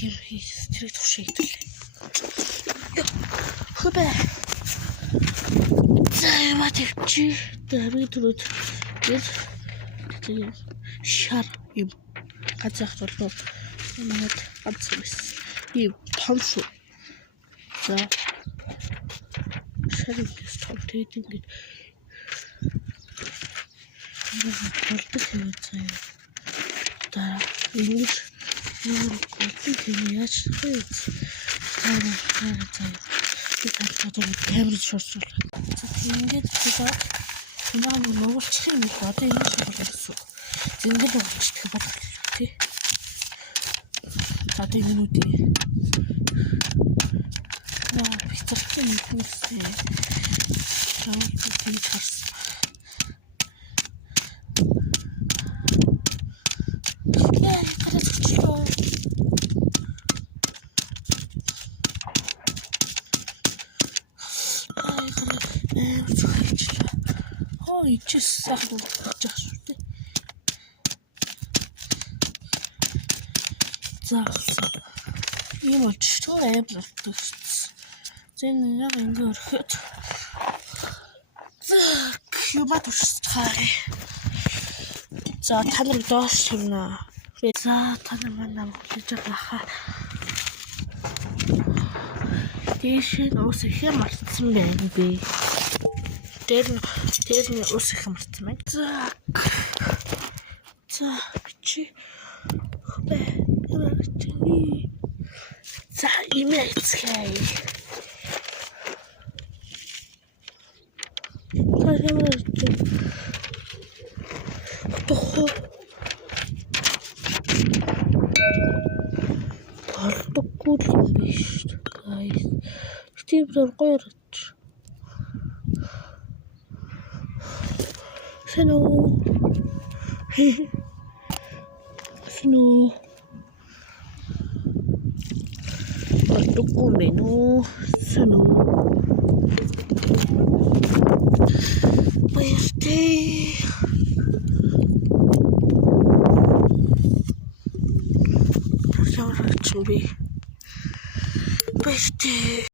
тийм тэрийг туршигдлээ. Хөбэ. За яа тэгчи дэрвэдрүүд тэгээд шар юм газах болов манайд ганц байсан. Би том шүү. За шарикс том тэгээд ингэж болдог юм заяа. За ингэж болдог юм яаж хийж камер шорсол. Ингээд тэгээд наад монголчхын нэг одоо энэ шалгасан. Зингэл болчихдаг бодлоо тий. Одоо энэ үгүй. Бицэрхэн хүмүүсээ шалгаж харсан. Ой, чис сахар жах шүү дээ. Заалсан. Ийм болж түр амар болдог шүү. Зэн яг ингэ өрхөд. За, юма тусцгаая. За, та нар доош шивнэ. За, та нар манай хүлээж байгаа. Дэшин ус их марцсан байна би. Тэр нь ус их марцсан байна. За, чи за, имэйцгэй. Болдоггүй юм биш guys. Тийм гоё рч. Сэно. Болдоггүй мэнүү. Сэно. Баяртай. Баяртай.